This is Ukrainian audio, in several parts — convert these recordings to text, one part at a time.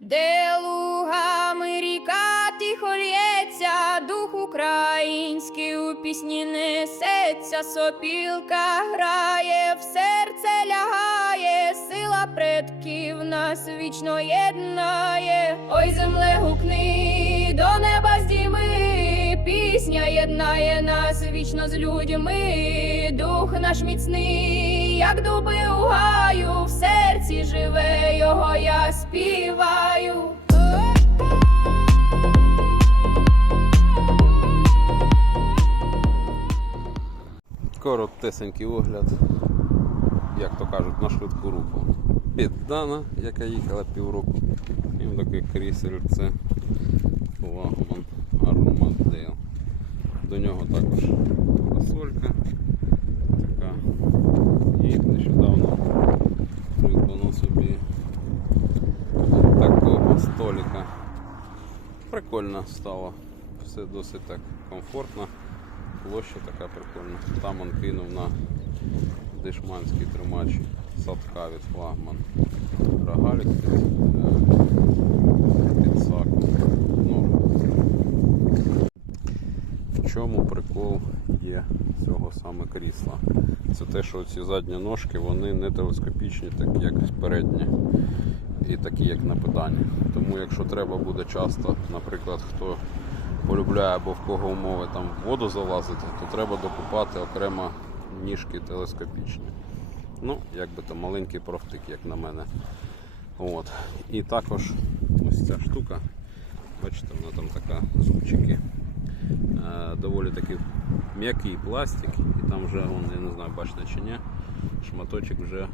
де лугами ріка тихо лється, дух український у пісні несеться, сопілка грає, в серце лягає, сила предків нас вічно єднає. Ой, земле гукни до неба здійми, пісня єднає нас вічно з людьми, дух наш міцний, як дуби у гаю, в серці живе, його я співаю. Коротесенький огляд, як то кажуть, на швидку руку. Піддана, яка їхала півроку. І таке крісельце Лагман Армадейл. До нього також парасолька така. І нещодавно Прикольно стало. Все досить так комфортно. Площа така прикольна. Там он кинув на дешманський тримач садка від флагман. Рогалік під, е, саку. Норм. В чому прикол є цього саме крісла? Це те, що ці задні ножки вони не телескопічні, так як передні і такі, як на педані. Тому якщо треба буде часто, наприклад, хто полюбляє або в кого умови там в воду залазити, то треба докупати окремо ніжки телескопічні. Ну, як би то маленький профтик, як на мене. От. І також ось ця штука, бачите, вона там така доволі такий м'який пластик, і там вже, я не знаю, бачите чи ні, шматочок вже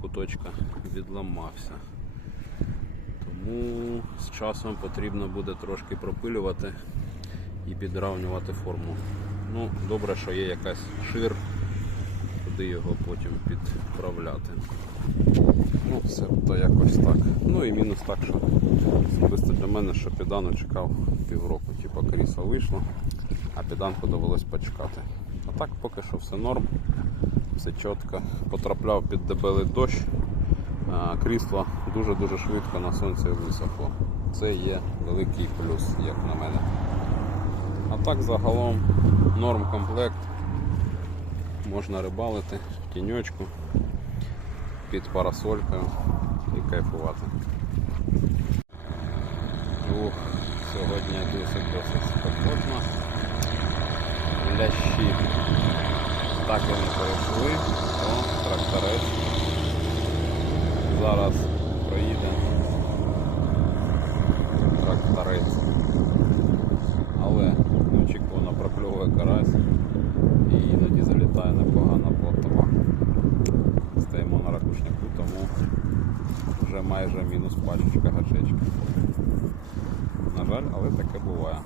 куточка відламався. Тому з часом потрібно буде трошки пропилювати і підравнювати форму. Ну, добре, що є якась шир, куди його потім підправляти. Ну, все то якось так. Ну і мінус так, що особисто для мене, що підану чекав півроку. Типа крісло вийшло, а піданку довелось почекати. А так поки що все норм, все чітко. Потрапляв під дебелий дощ. Крісло дуже-дуже швидко на сонці висохло. Це є великий плюс, як на мене. А так загалом норм комплект. Можна рибалити в тіньочку під парасолькою і кайфувати. Ух, сьогодні досить досить спекотно. Лящі так не перейшли, то тракторець зараз проїде тракторець. Але неочікувано прокльовує карась і іноді залітає непогана плотова. Стоїмо на ракушняку, тому вже майже мінус пачечка гачечки. На жаль, але таке буває.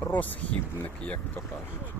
Розхідник, як то кажуть.